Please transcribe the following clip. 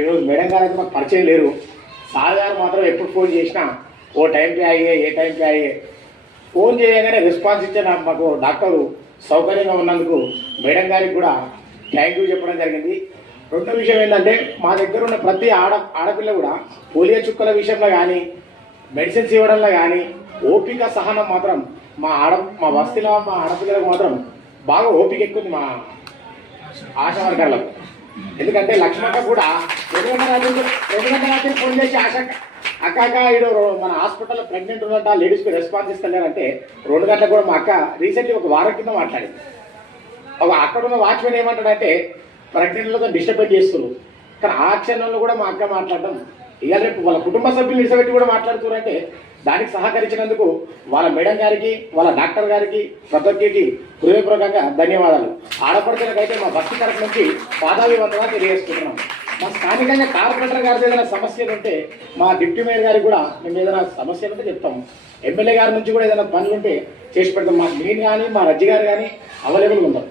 ఈరోజు మేడం గారు అయితే మాకు పరిచయం లేరు. సార్ గారు మాత్రం ఎప్పుడు ఫోన్ చేసినా ఓ టైంకి అయ్యే ఏ టైంకి అయ్యే ఫోన్ చేయగానే రెస్పాన్స్ ఇచ్చే మాకు డాక్టరు సౌకర్యంగా ఉన్నందుకు మేడం గారికి కూడా థ్యాంక్ యూ చెప్పడం జరిగింది. రెండో విషయం ఏంటంటే మా దగ్గర ఉన్న ప్రతి ఆడపిల్ల కూడా పోలియో చుక్కల విషయంలో కానీ మెడిసిన్స్ ఇవ్వడంలో కానీ ఓపిక సహనం మాత్రం మా బస్తీలో మా ఆడపిల్లలకు మాత్రం బాగా ఓపిక ఎక్కుంది మా ఆశా వర్కర్లకు. ఎందుకంటే లక్ష్మక్క కూడా 2 గంటల రాత్రి ఫోన్ చేసి అక్క ఈడు మన హాస్పిటల్లో ప్రెగ్నెంట్ ఉన్నట్ట లేడీస్కి రెస్పాన్స్ ఇస్తలేరంటే 2 గంటలకు కూడా మా అక్క రీసెంట్లీ ఒక వారం కింద మాట్లాడింది. అక్కడ ఉన్న వాచ్మెన్ ఏమంటాడంటే ప్రెగ్నెంట్లతో డిస్టర్బెన్స్ చేస్తున్నారు. కానీ ఆ క్షణంలో కూడా మా అక్క మాట్లాడడం ఇవాళ రేపు వాళ్ళ కుటుంబ సభ్యులు నిలబెట్టి కూడా మాట్లాడుతున్నారంటే దానికి సహకరించినందుకు వాళ్ళ మేడం గారికి వాళ్ళ డాక్టర్ గారికి ప్రతి ఒక్కరికి హృదయపూర్వకంగా ధన్యవాదాలు. ఆడపడుతులకైతే మా భక్తి తరఫు నుంచి పాదాభివందనాలు తెలియజేస్తున్నాం. మా స్థానికంగా కార్పొరేటర్ గారి ఏదైనా సమస్యలు ఉంటే మా డిప్యూటీ మేయర్ గారికి కూడా మేము ఏదైనా సమస్యలు ఉంటే చెప్తాం. ఎమ్మెల్యే గారి నుంచి కూడా ఏదైనా పనులు ఉంటే చేసి పెడతాం. మా నేను కానీ మా రజ్జి గారు కానీ అవైలబుల్గా ఉంటాం.